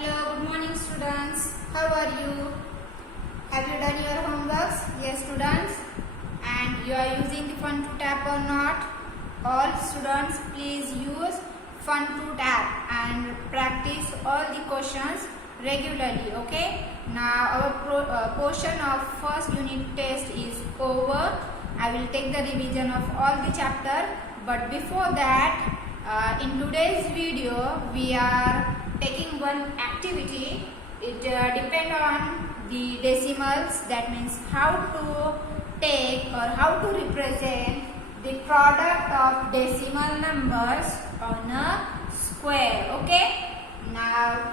Hello, good morning students. How are you? Have you done your homeworks? Yes students. And you are using the fun to tap or not? All students please use fun to tap and practice all the questions regularly. Okay. Now our portion of first unit test is over. I will take the revision of all the chapter. But before that, in today's video we are taking one activity. It depends on the decimals, that means how to take or how to represent the product of decimal numbers on a square. Okay. Now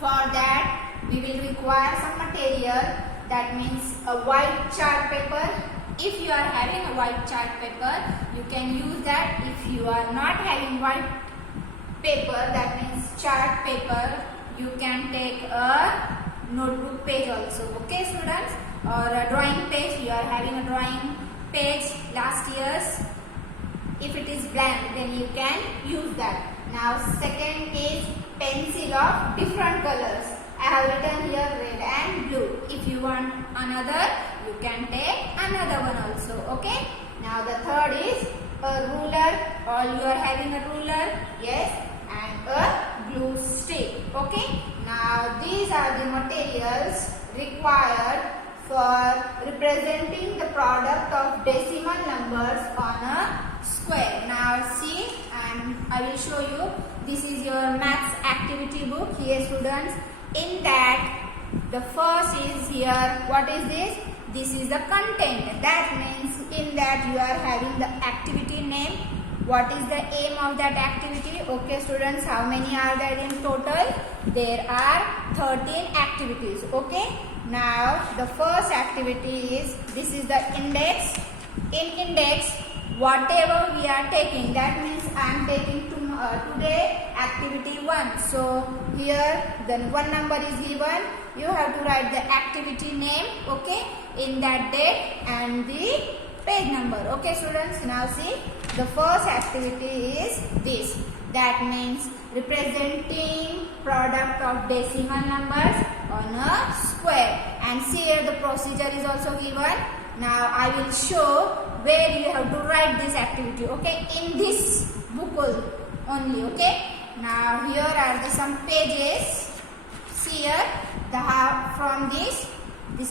for that we will require some material, that means a white chart paper. If you are having a white chart paper, you can use that. If you are not having white paper, that means chart paper, you can take a notebook page also. Okay students, or a drawing page. You are having a drawing page last year's. If it is blank, then you can use that. Now second is pencil of different colors. I have written here red and blue. If you want another, you can take another one also. Okay. Now the third is a ruler. All you are having a ruler, yes, and a glue stick. Okay. Now these are the materials required for representing the product of decimal numbers on a square. Now see, and I will show you. This is your maths activity book. Here students, in that the first is here. What is this? This is the content. That means in that you are having the activity name. What is the aim of that activity? Okay students, how many are there in total? There are 13 activities. Okay. Now the first activity is, this is the index. In index, whatever we are taking, that means I am taking today activity 1. So here then one number is given. You have to write the activity name, okay, in that date and the page number. Okay students, now see, the first activity is this. That means representing product of decimal numbers on a square. And see here the procedure is also given. Now I will show where you have to write this activity, okay, in this book only. Okay. Now here are the some pages. See here, from this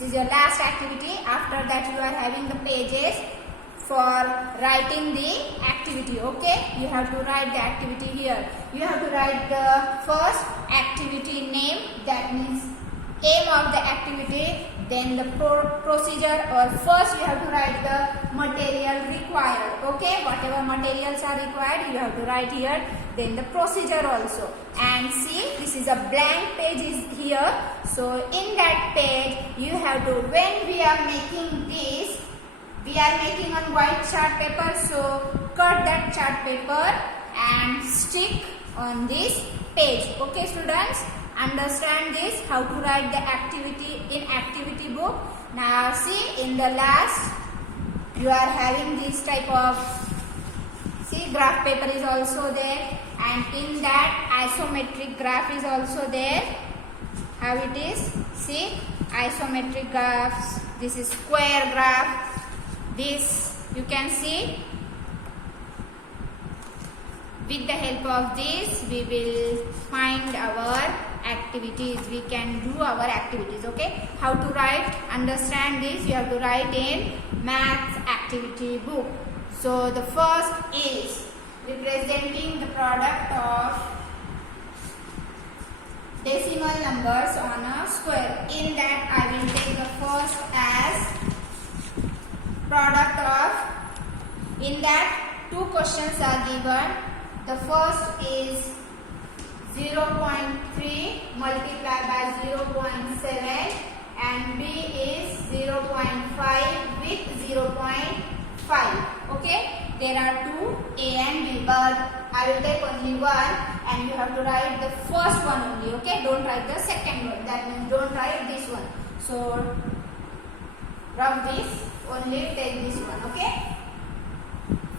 is your last activity. After that you are having the pages for writing the activity. Okay, you have to write the activity here. You have to write the first activity name, that means aim of the activity, then the procedure, or first you have to write the material required. Okay, whatever materials are required you have to write here, then the procedure also. And see, this is a blank page is here. So in that page you have to, when we are making this, we are making on white chart paper, so cut that chart paper and stick on this page. Okay students, understand this, how to write the activity in activity book. Now see, in the last you are having this type of, see, graph paper is also there, and in that isometric graph is also there. How it is, see, isometric graphs. This is square graph. This you can see. With the help of this we will find our activities. We can do our activities. Okay, how to write, understand this, you have to write in maths activity book. So the first is representing the product of decimal numbers on a square. In that I will take the first as product of, in that two questions are given. The first is 0.3 multiplied by 0.7 and B is 0.5 with 0.5. Okay, there are two, A and B, but I will take only one and you have to write the first one only. Okay, don't write the second one, that means don't write this one. So rub this, only take this one. Okay,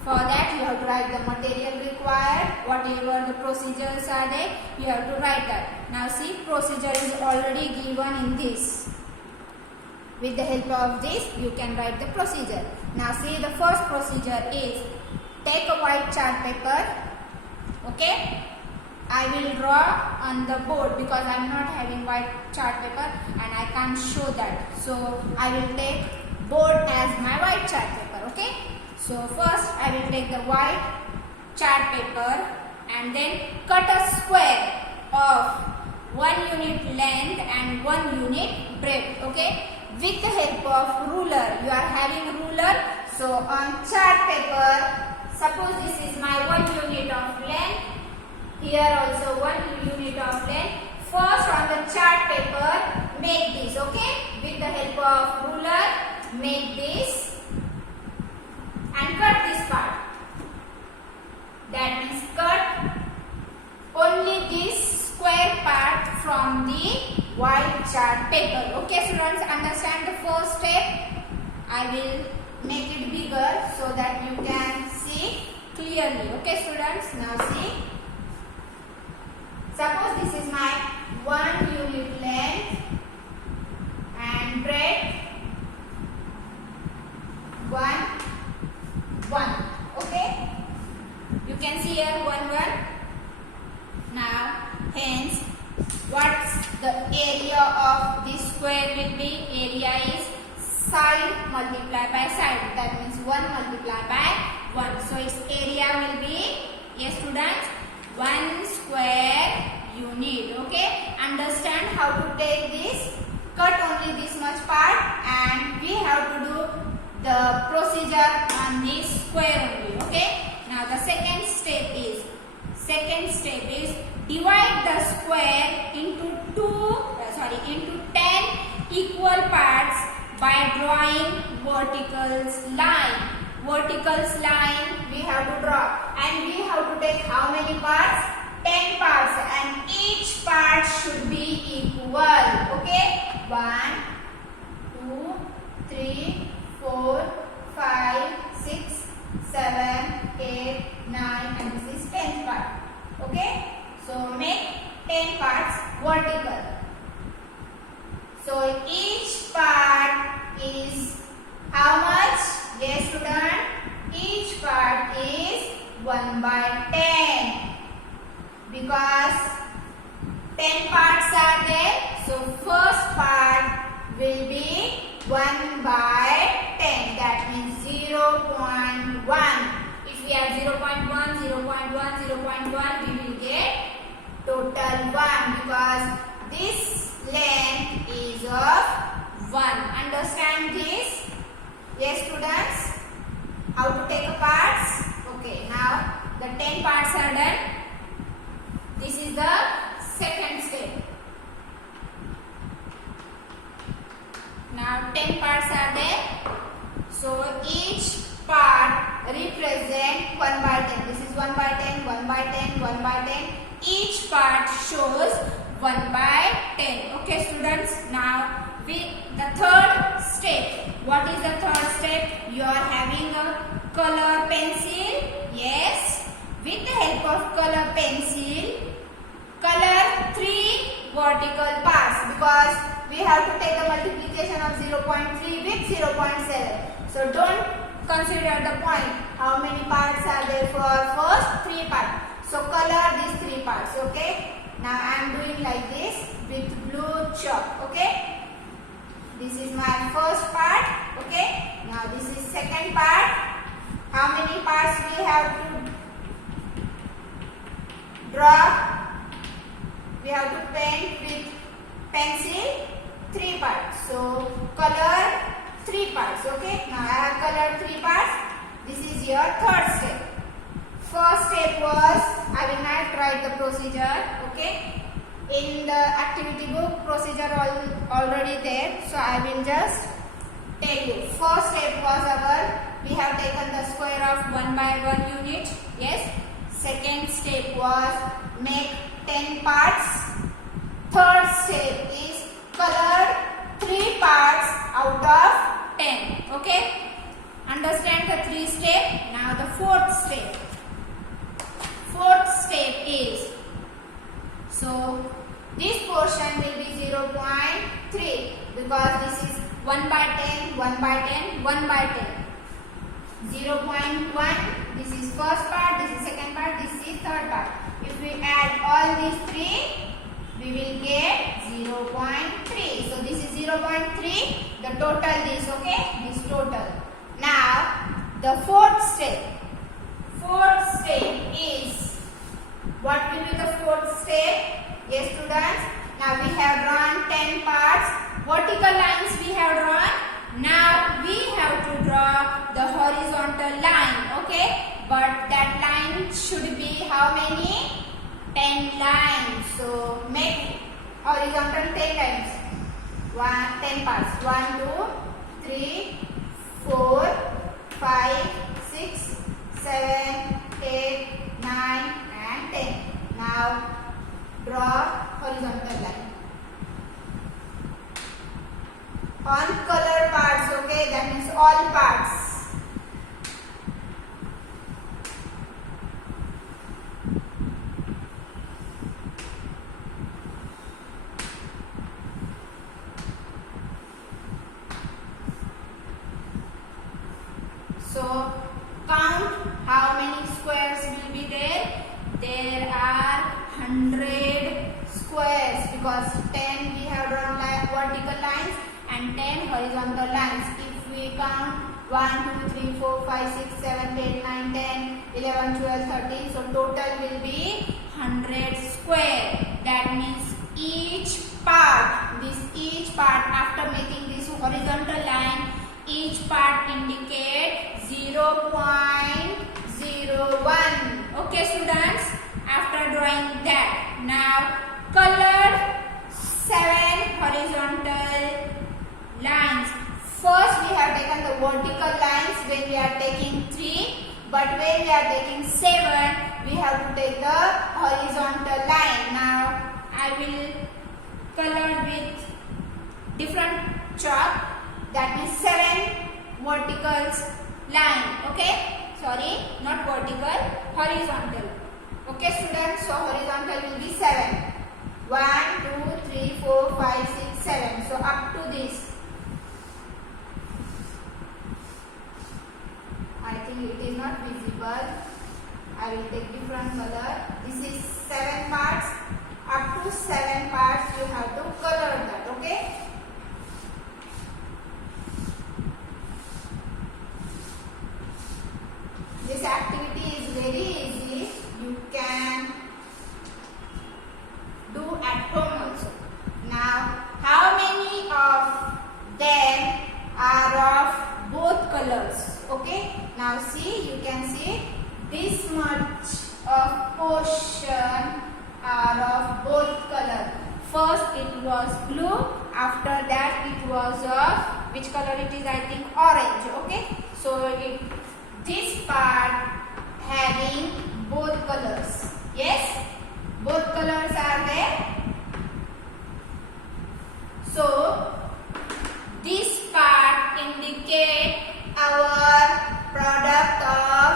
For that you have to write the material required, whatever the procedures are there, you have to write that. Now see, procedure is already given in this. With the help of this, you can write the procedure. Now see, the first procedure is take a white chart paper. Okay, I will draw on the board because I am not having white chart paper and I can't show that. So I will take board as my white chart paper. Okay. So first I will take the white chart paper and then cut a square of 1 unit length and 1 unit breadth. Okay. With the help of ruler, you are having a ruler. So on chart paper, suppose this is my 1 unit of length. Here also 1 unit of length. First on the chart paper, make this. Okay. With the help of ruler, make this. And cut this part. That means cut only this square part from the white chart paper. Okay students, understand the first step. I will make it bigger so that you can see clearly. Okay students, now see. Suppose this is my 1 unit length and breadth 1. Okay, you can see here 1. Now hence what's the area of this square will be? Area is side multiplied by side. That means 1 multiplied by 1. So its area will be, yes students, 1 square unit. Okay, understand how to take this. Cut only this much part and we have to do the procedure on this square only. Okay. Now the second step is divide the square into 10 equal parts by drawing vertical line. Vertical line we have to draw and we have to take how many parts? 10 parts and each part should be equal. Okay. 1, 2, 3, 4, 5, 6, 7, 8, 9 and this is 10th part. Okay. So make 10 parts vertical. So each part is how much? Yes student, each part is 1 by 10 because 10 parts are there. So first part will be 1 by 10, that means 0.1. If we have 0.1, 0.1, 0.1, we will get total 1 because this length is of 1. Understand this? Yes students? How to take parts? Okay, now the 10 parts are done. This is the second step. Now 10 parts are there. So each part represent 1 by 10. This is 1 by 10, 1 by 10, 1 by 10. Each part shows 1 by 10. Okay students, now the third step. What is the third step? You are having a color pencil. Yes. With the help of color pencil, color 3 vertical parts because we have to take the multiplication of 0.3 with 0.7. So don't consider the point. How many parts are there for first? 3 parts. So color these 3 parts. Okay. Now I am doing like this with blue chalk. Okay. This is my first part. Okay. Now this is second part. How many parts we have to draw? We have to paint with pencil 3 parts. So color 3 parts. Okay. Now I have colored 3 parts. This is your third step. First step was, I will not write the procedure. Okay. In the activity book, procedure already there. So I will just tell you. First step was we have taken the square of 1 by 1 unit. Yes. Second step was make 10 parts. Third step is color 3 parts out of 10. Okay. Understand the 3 steps? Now the 4th step. 4th step is, so this portion will be 0.3 because this is 1 by 10, 1 by 10, 1 by 10. 0.1, this is first part, this is second part, this is third part. If we add all these 3, we will get 0.3. So this is 0.3, the total is, okay, this total. Now the 4th step. 4th step is, what will be the 4th step? Yes students, now we have drawn 10 parts, vertical lines we have drawn. Now we have to draw the horizontal line, okay, but that line should be how many? 10 lines. So make horizontal 10 lines. 10 parts. 1, 2, 3, 4, 5, 6, 7, 8, 9 and 10. Now draw horizontal line. On color parts, okay, that means all parts. So count how many squares will be there. There are 100 squares because 10 we have drawn like vertical lines and 10 horizontal lines. If we count 1, 2, 3, 4, 5, 6, 7, 8, 9, 10, 11, 12, 13. So total will be 100 square. That means each part after making this horizontal line, each part indicate 0.01. Okay students, after drawing that, now color 7 horizontal lines. First we have taken the vertical lines when we are taking 3, but when we are taking 7, we have to take the horizontal line. Now I will color with different chalk, that means 7 verticals line, okay, sorry, not vertical, horizontal. Okay students, so horizontal will be 7. 1, 2, 3, 4, 5, 6, 7. So up to this. I think it is not visible. I will take different color. This is 7 parts. Up to 7 parts you have to color that, okay? This activity is very easy. You can do at home also. Now, how many of them are of both colors? Okay. Now see, you can see this much of portion are of both color. First it was blue. After that it was of which color it is? I think orange. Okay. So this part having both colors. Yes, both colors are there. So this part indicate our product of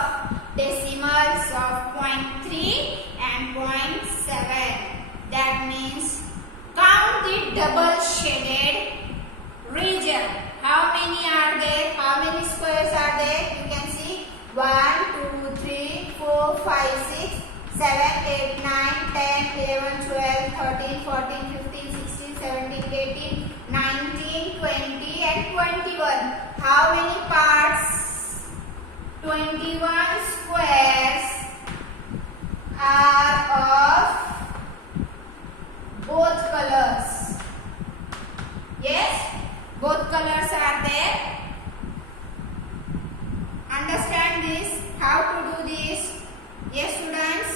decimals of 0.3 and 0.7. That means count the double shaded region. How many are there? How many squares are there? You can see 1, 2, 3, 4, 5, 6, 7, 8, 9, 10, 11, 12, 13, 14, 15, 16, 17, 18, 19, 20 and 21. How many parts? 21 squares are of both colors. Yes, both colors are there. Understand this? How to do this? Yes students.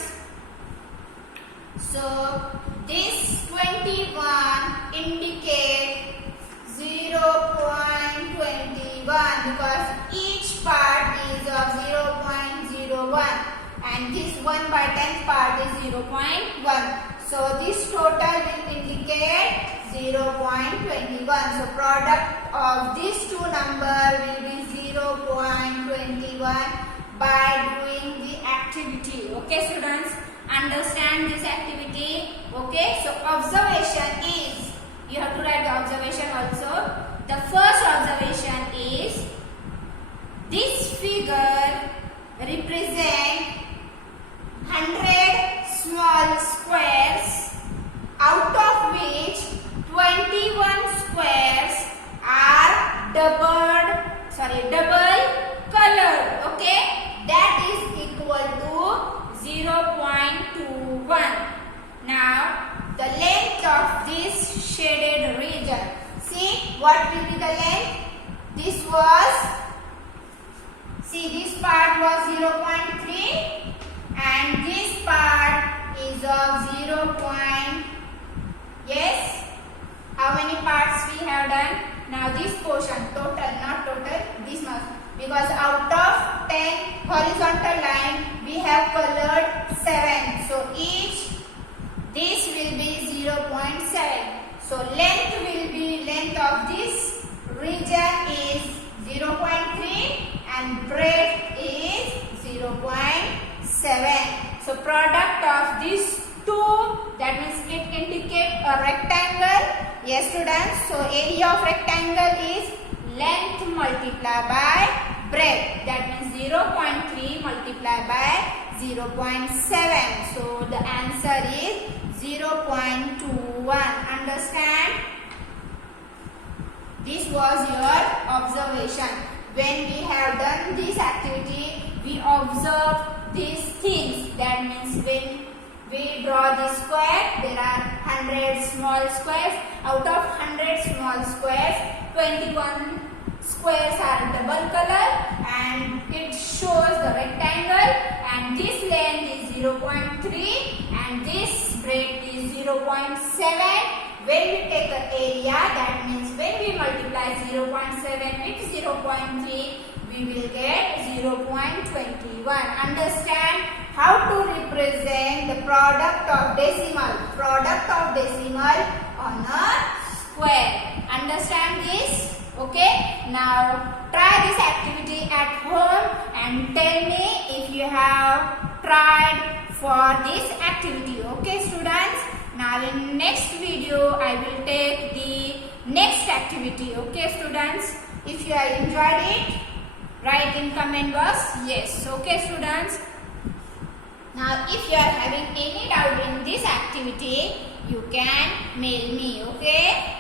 So this 21 indicate 0.21 because each part is of 0.01 and this 1 by 10 part is 0.1. So this total will indicate 0.21. So product of these two numbers will be 0.21 by doing the activity. Okay students, understand this activity. Okay, so observation is, you have to write the observation also. The first observation is, this figure represents 100 small squares, out of which 21 squares are double colored. Okay, that is equal to 0.21. Now the length of this shaded region, see what will be the length. This part was 0.3 and this part is of 0. Yes, how many parts we have done? Now this portion, total, not total, this much, because out of 10 horizontal line we have colored 7, so this will be 0.7. So length of this region is 0.3 and breadth is 0.7. So product of these two, that means it indicates a rectangle. Yes students, so area of rectangle is length multiplied by breadth, that means 0.3 multiplied by 0.7. So the answer is 0.21. Understand? This was your observation. When we have done this activity, we observe these things. That means when we draw the square, there are 100 small squares. Out of 100 small squares, 21 squares are double color and it shows the rectangle, and this length is 0.3 and this breadth is 0.7. When we take the area, that means when we multiply 0.7 with 0.3, we will get 0.21. Understand how to represent the product of decimal on a square. Understand this? Okay. Now try this activity at home and tell me if you have tried for this activity. Okay students. Now in next video I will take the next activity. Okay students. If you have enjoyed it, write in comment box yes. Okay students. Now if you are having any doubt in this activity, you can mail me. Okay.